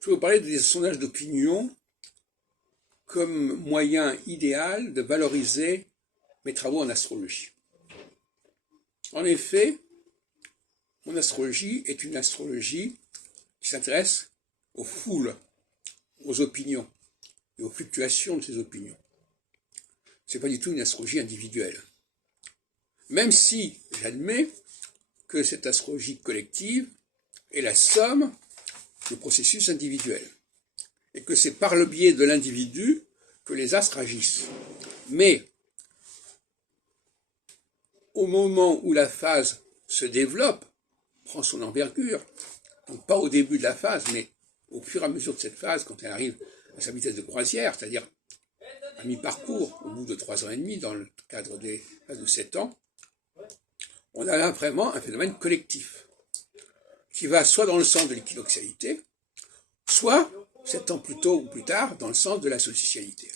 Je vais vous parler des sondages d'opinion comme moyen idéal de valoriser mes travaux en astrologie. En effet, mon astrologie est une astrologie qui s'intéresse aux foules, aux opinions et aux fluctuations de ces opinions. Ce n'est pas du tout une astrologie individuelle. Même si j'admets que cette astrologie collective est la somme de processus individuels et que c'est par le biais de l'individu que les astres agissent. Mais au moment où la phase se développe, prend son envergure, donc pas au début de la phase, mais au fur et à mesure de cette phase, quand elle arrive à sa vitesse de croisière, c'est-à-dire à mi-parcours, au bout de 3 ans et demi, dans le cadre des phases de 7 ans, on a là vraiment un phénomène collectif, qui va soit dans le sens de l'équinoxialité, soit, 7 ans plus tôt ou plus tard, dans le sens de la solstitialité.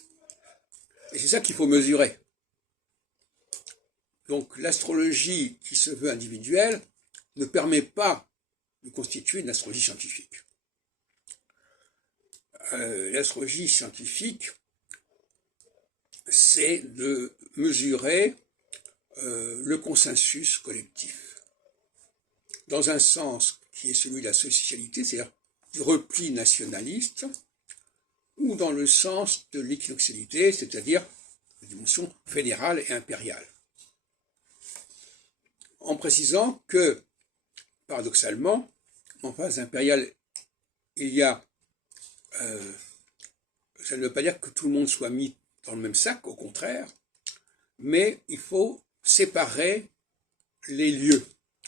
Et c'est ça qu'il faut mesurer. Donc l'astrologie qui se veut individuelle ne permet pas de constituer une astrologie scientifique. L'astrologie scientifique, c'est de mesurer le consensus collectif, dans un sens qui est celui de la solstitialité, c'est-à-dire du repli nationaliste, ou dans le sens de l'équinoxialité, c'est-à-dire la dimension fédérale et impériale. En précisant que, paradoxalement, en phase impériale, il y a, ça ne veut pas dire que tout le monde soit mis dans le même sac, au contraire, mais il faut séparer les lieux,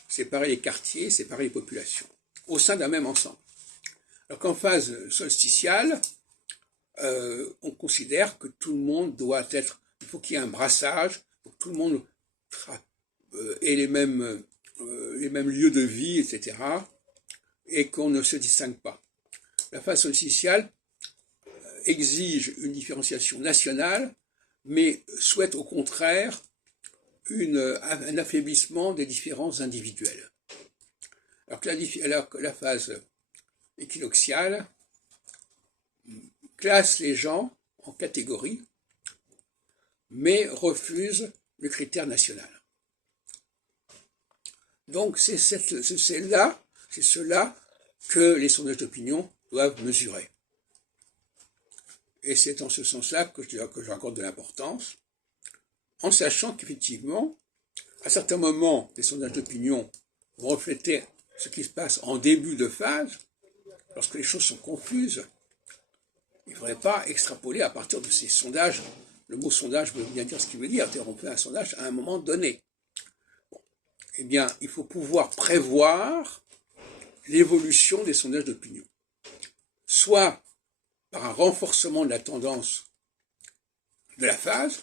séparer les quartiers, séparer les populations, au sein d'un même ensemble. Alors qu'en phase solsticiale, on considère que tout le monde doit être, il faut qu'il y ait un brassage, pour que tout le monde ait les mêmes lieux de vie, etc., et qu'on ne se distingue pas. La phase solsticiale exige une différenciation nationale, mais souhaite au contraire un affaiblissement des différences individuelles. Alors que la phase équinoxiale classe les gens en catégories, mais refuse le critère national. Donc c'est cela que les sondages d'opinion doivent mesurer. Et c'est en ce sens-là que j'accorde de l'importance, en sachant qu'effectivement, à certains moments, les sondages d'opinion vont refléter ce qui se passe en début de phase, lorsque les choses sont confuses. Il ne faudrait pas extrapoler à partir de ces sondages. Le mot sondage veut bien dire ce qu'il veut dire, c'est-à-dire on fait un sondage à un moment donné. Bon. Eh bien, il faut pouvoir prévoir l'évolution des sondages d'opinion, soit par un renforcement de la tendance de la phase,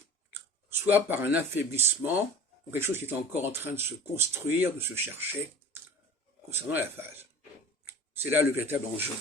soit par un affaiblissement, ou quelque chose qui est encore en train de se construire, de se chercher, concernant la phase. C'est là le véritable enjeu.